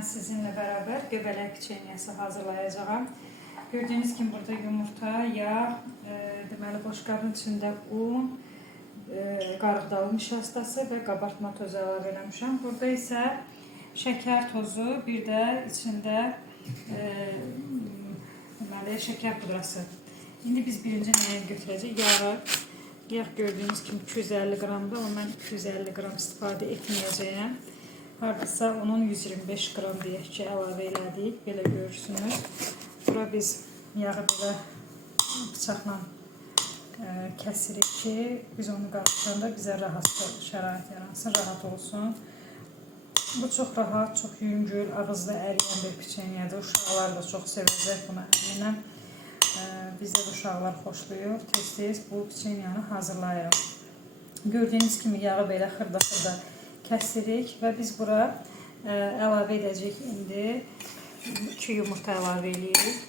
mən sizinlə bərabər göbələk peçenyası hazırlayacağam. Gördüyünüz kimi burada yumurta, yağ, deməli boşqabın içində un, qarğıdalı nişastası və qabartma tozu əlavə eləmişəm. Burada isə şəkər tozu, bir də içində deməli şəkər pudrası. İndi biz birinci nəyə götürəcəyik? Yağı. Yağ gördüyünüz kimi 250 qramda, amma mən 250 qram istifadə etməyəcəyəm. Hardasa onun 125 qram deyək ki, əlavə elədik. Belə görürsünüz. Bura biz yağı belə bıçaqla kəsirik ki, biz onu qarışdıranda bizə rahat şərait yaransın, rahat olsun. Bu çox rahat, çox yüngül, ağızda əriyən bir peçenyadır. Uşaqlar da çox sevəcək buna əminəm. Bizdə də uşaqlar xoşlayır. Tez-tez bu peçenyanı hazırlayırıq. Gördüyünüz kimi yağı belə xırda-xırda kəsirik və biz bura əlavə edəcəyik indi 2 yumurta əlavə edirik.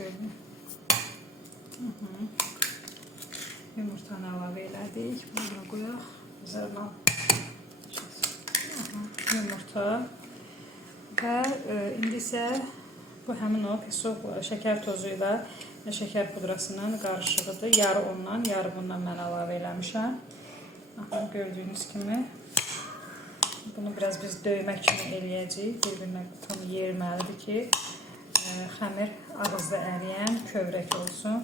Yumurtanı əlavə elədik. Bunu qoyaq. Üzərinə yumurta və indi isə bu həmin o şəkər tozu ilə şəkər pudrasının qarışığıdır. Yarı ondan, yarı bundan mən əlavə eləmişəm. Gördüyünüz kimi bunu biraz biz döymək kimi eləyəcəyik. Bir-birinə tam yeriməlidir ki, xəmir ağızda əriyən kövrək olsun.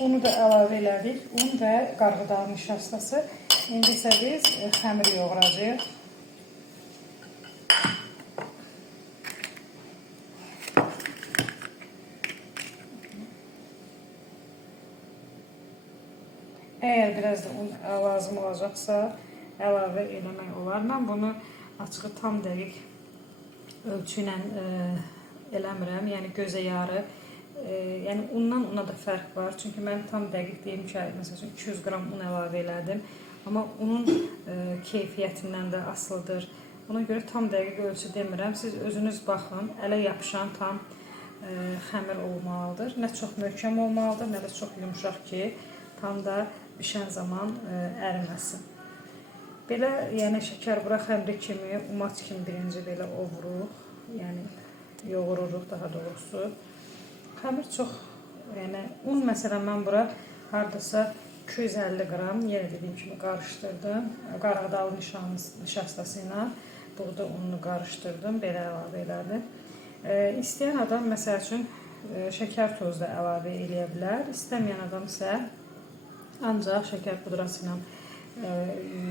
Unu da əlavə elədik. Un və qarğıdalı nişastası. İndi isə biz xəmir yoğuracağıq. Əgər biraz da un lazım olacaqsa, əlavə eləmək olar. Mən bunu açığı tam dəqiq ölçü ilə eləmirəm, yəni gözə yarı. Yəni undan una da fərq var. Çünki mən tam dəqiq deyim ki, məsələn 200 qram un əlavə elədim. Amma unun keyfiyyətindən də asılıdır. Ona görə tam dəqiq ölçü demirəm. Siz özünüz baxın, ələ yapışan tam xəmir olmalıdır. Nə çox möhkəm olmalıdır, nə də çox yumuşaq ki, tam da bişən zaman əriməsin. Belə, yəni şəkər bura xəmri kimi, umaç kimi birinci belə ovuruq, yəni yoğururuq daha doğrusu. Xəmir çox, yəni un məsələn mən bura hardasa 250 qram, yenə dediyim kimi qarışdırdım. Qarğıdalı nişastası ilə buğda ununu qarışdırdım, belə əlavə elədim. İstəyən adam məsəl üçün şəkər tozu da əlavə eləyə bilər. İstəməyən adam isə ancaq şəkər pudrası ilə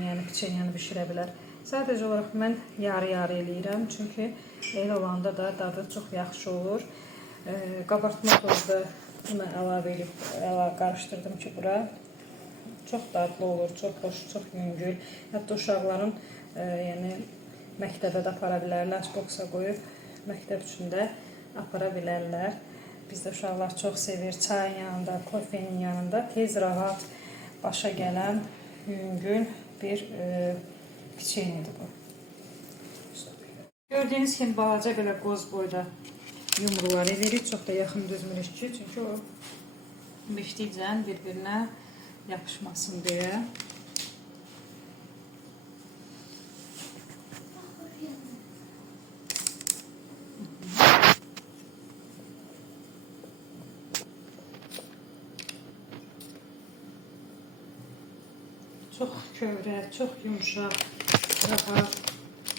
yəni peçenyanı bişirə bilər. Sadəcə olaraq mən yarı-yarı eləyirəm. Çünki elə olanda da dadı çox yaxşı olur. Qabartma tozu da buna əlavə edib qarışdırdım ki, bura çox dadlı olur, çox xoş, çox yüngül. Hətta uşaqların yəni məktəbə də apara bilərlər, lunchboxa qoyub məktəb üçün də apara bilərlər. Bizdə uşaqlar çox sevir. Çayın yanında, kofenin yanında tez, rahat başa gələn, yüngül bir peçenyadır bu. Gördüyünüz kimi balaca belə qoz boyda yumrular edirik. Çox da yaxın düzmürük ki, çünki o bişdikcə bir-birinə yapışmasın deyə. Çox kövrək, çox yumuşaq, rahat,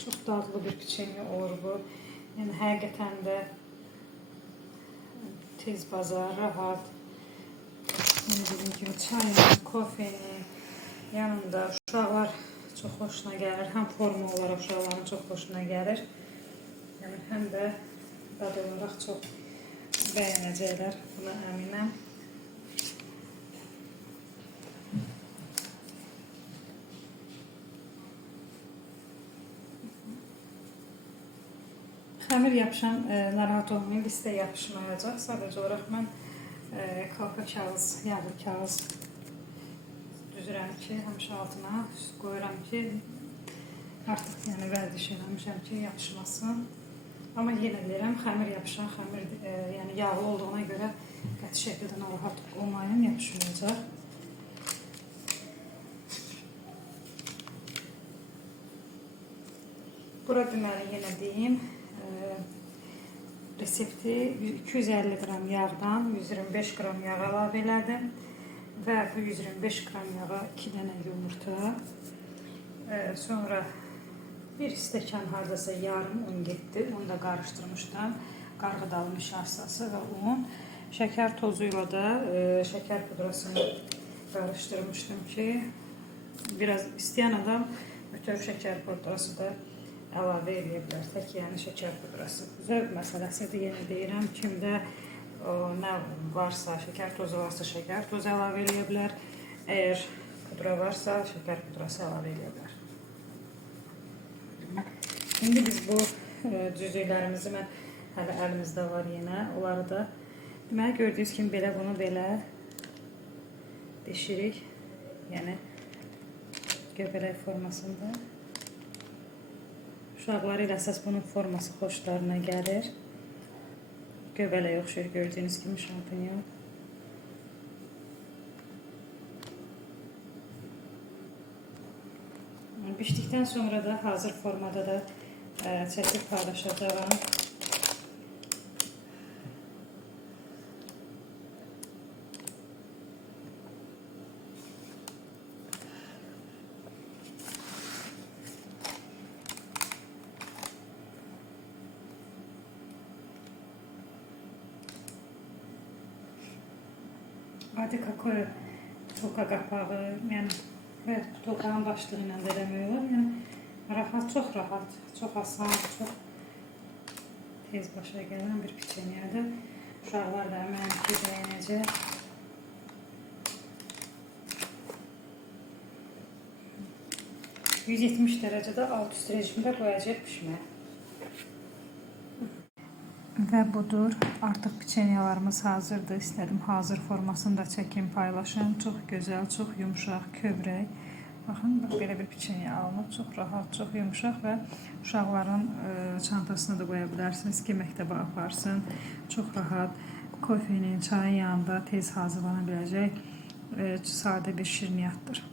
çox dadlı bir peçenya olur bu. Yəni həqiqətən də tez bazar, rahat. Dediyim kimi çayla, kofenin yanında uşaqlar çox xoşuna gəlir. Həm forma olaraq uşaqların çox xoşuna gəlir. Yəni həm də dad olaraq çox bəyənəcəklər, buna əminəm. Xəmir yapışan narahat olmayın, bizdə yapışmayacaq. Sadəcə olaraq mən kalka kağız, yağlı kağız düzürəm ki, həmişə altına qoyuram ki, artıq yəni vərdiş eləmişəm ki, yapışmasın. Amma yenə deyirəm, xəmir yapışan, xəmir yəni yağlı olduğuna görə qəti şəkildə narahat olmayın, yapışmayacaq. Bura deməli yenə deyim, resepti 250 qram yağdan 125 qram yağ əlavə elədim və bu 125 qram yağa 2 dənə yumurta, sonra bir stəkan hardasa yarım un getdi, onu da qarışdırmışdım, qarğıdalı nişastası və un, şəkər tozu ilə də şəkər pudrasını qarışdırmışdım ki, biraz istəyən adam bütöv şəkər pudrası da əlavə edə bilər, tək yəni şəkər pudrası. Zövq məsələsidir, yenə deyirəm, kimdə nə varsa, şəkər tozu varsa şəkər tozu əlavə edə bilər, əgər pudra varsa şəkər pudrası əlavə edə bilər. İndi biz bu cüzüklərimizi, mən hələ əlimizdə var yenə, onları da deməli gördüyünüz kimi belə bunu belə deşirik, yəni göbələk formasında. Uşaqları ilə əsas bunun forması xoşlarına gəlir. Göbələk oxşuyur gördüyünüz kimi şampinyon. Bişdikdən sonra da hazır formada da çəkib paylaşacağım. Adi kakao toka qapağı, yəni və tokanın başlığı ilə də eləmək olar. Yəni rahat, çox rahat, çox asan, çox tez başa gələn bir piçenyadır. Uşaqlar da mənim ki bəyənəcək. %170 dərəcədə alt üst rejimdə qoyacaq pişməyə. Və budur, artıq piçenyalarımız hazırdır. İstədim hazır formasını da çəkim, paylaşım. Çox gözəl, çox yumuşaq, kövrək. Baxın, belə bir piçenya alınıb. Çox rahat, çox yumuşaq və uşaqların çantasına da qoya bilərsiniz ki, məktəbə aparsın. Çox rahat, kofenin, çayın yanında tez hazırlana biləcək sadə bir şirniyyatdır.